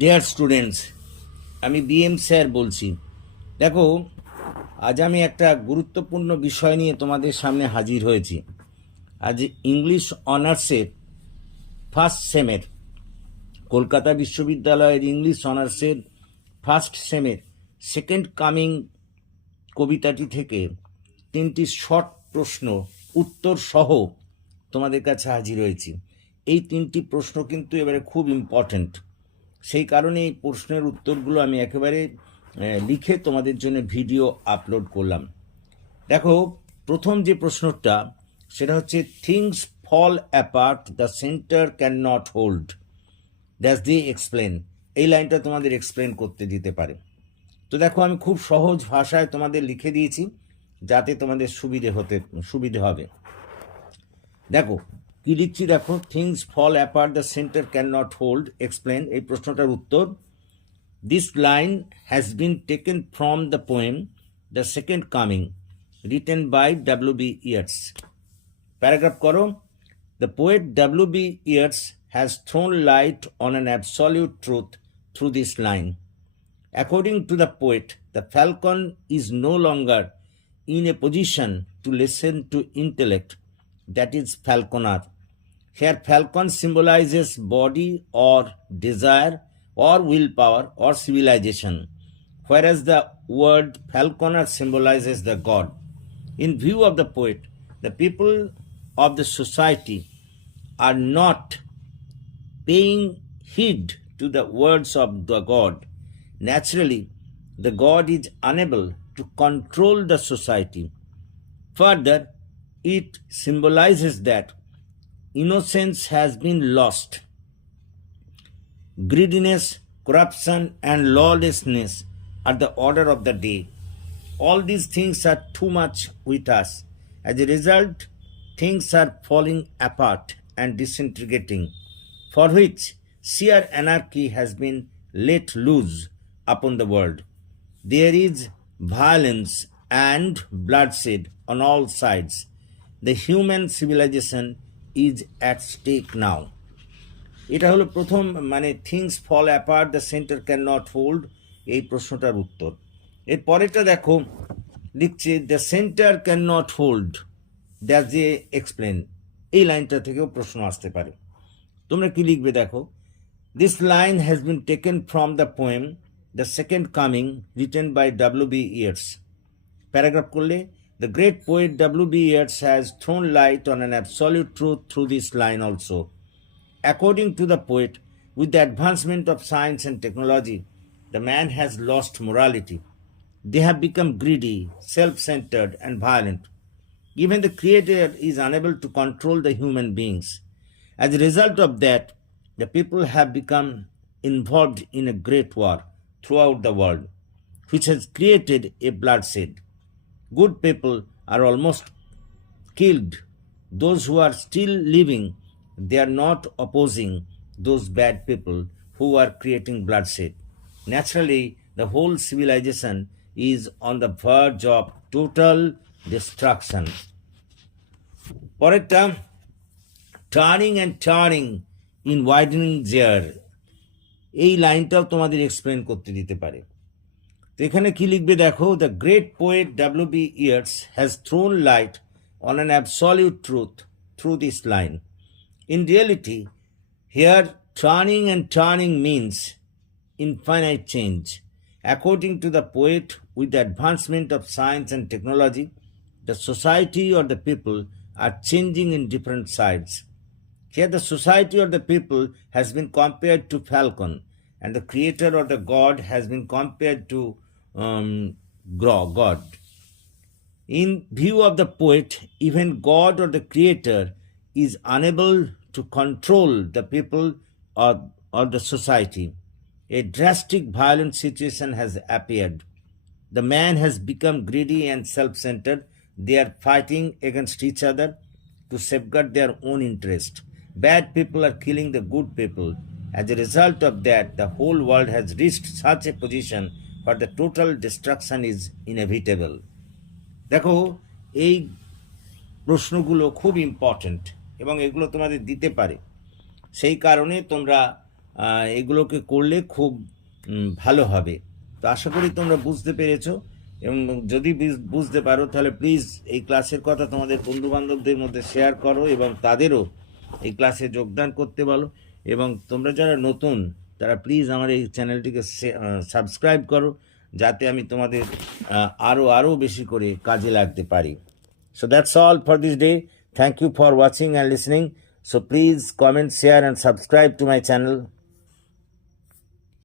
Dear students, আমি BM sir বলছি। দেখো, আজ আমি একটা গুরুত্বপূর্ণ বিষয় নিয়ে তোমাদের সামনে হাজির হয়েছি। আজ ইংলিশ অনার্সের ফার্স্ট সেমের, কলকাতা বিশ্ববিদ্যালয়ের ইংলিশ অনার্সের ফার্স্ট সেমের সেকেন্ড কামিং কবিতাটি থেকে তিনটি শর্ট প্রশ্ন উত্তর সহ তোমাদের কাছে হাজির হয়েছি। এই তিনটি প্রশ্ন কিন্তু এবারে খুব ইম্পর্ট্যান্ট। সেই কারণে এই প্রশ্নের উত্তরগুলো আমি একেবারে লিখে তোমাদের জন্য ভিডিও আপলোড করলাম। দেখো, প্রথম যে প্রশ্নটা সেটা হচ্ছে, things fall apart, the centre can not hold, that's the explain. এই লাইনটা তোমাদের এক্সপ্লেন করতে দিতে পারে। তো দেখো, আমি খুব সহজ ভাষায় তোমাদের লিখে দিয়েছি যাতে তোমাদের সুবিধে হবে। দেখো কি লিখছি, দেখো, things fall apart, the centre can not hold, explain. এই প্রশ্নটার উত্তর, this line has been taken from the poem the second coming, written by W B. Yeats. Paragraph করো। The poet W B. Yeats has thrown light on an absolute truth through this line. According to the poet, the falcon is no longer in a position to listen to intellect, that is falconer. Here falcon symbolizes body or desire or willpower or civilization, whereas the word falconer symbolizes the god. In view of the poet, the people of the society are not paying heed to the words of the god. Naturally, the god is unable to control the society. Further, it symbolizes that innocence has been lost. Greediness, corruption, and lawlessness are the order of the day. All these things are too much with us. As a result, things are falling apart and disintegrating, for which sheer anarchy has been let loose upon the world. There is violence and bloodshed on all sides. The human civilization is at stake now. এটা হলো প্রথম, মানে things fall apart, the centre can not hold, এই প্রশ্নটার উত্তর। এর পরেরটা দেখো, লিখছে the centre can not hold, that's the explain. এই লাইনটা থেকেও প্রশ্ন আসতে পারে। তোমরা কি লিখবে দেখো, this line has been taken from the poem the second coming, written by W B. Yeats. Paragraph করলে, the great poet W B. Yeats has thrown light on an absolute truth through this line also. According to the poet, with the advancement of science and technology, the man has lost morality. They have become greedy, self-centered, and violent. Even the Creator is unable to control the human beings. As a result of that, the people have become involved in a great war throughout the world, which has created a bloodshed. Good people are almost killed. Those who are still living, they are not opposing those bad people who are creating bloodshed. Naturally, the whole civilization is on the verge of total destruction. পরেরটা, turning and turning in widening gyre, এই লাইনটাও তোমাদের এক্সপ্লেন করতে দিতে পারে। তো এখানে কি লিখবে দেখো, the great poet W B. Yeats has thrown light on an absolute truth through this line. In reality, here turning and turning means infinite change. According to the poet, with the advancement of science and technology, the society or the people are changing in different sides. Here the society or the people has been compared to falcon, and the creator or the god has been compared to God. In view of the poet, even God or the creator is unable to control the people or the society. A drastic violent situation has appeared. The man has become greedy and self-centered. They are fighting against each other to safeguard their own interest. Bad people are killing the good people. As a result of that, the whole world has reached such a position where the total destruction is inevitable. দেখো, এই প্রশ্নগুলো খুব ইম্পর্ট্যান্ট এবং এগুলো তোমাদের দিতে পারে। সেই কারণে তোমরা এগুলোকে করলে খুব ভালো হবে। তো আশা করি তোমরা বুঝতে পেরেছো, এবং যদি বুঝতে পারো তাহলে প্লিজ এই ক্লাসের কথা তোমাদের বন্ধুবান্ধবদের মধ্যে শেয়ার করো এবং তাদেরও এই ক্লাসে যোগদান করতে বলো। এবং তোমরা যারা নতুন তারা প্লিজ আমার এই চ্যানেলটিকে সাবস্ক্রাইব করো, যাতে আমি তোমাদের আরও বেশি করে কাজে লাগতে পারি। So that's all for this day. Thank you for watching and listening. So please comment, share and subscribe to my channel.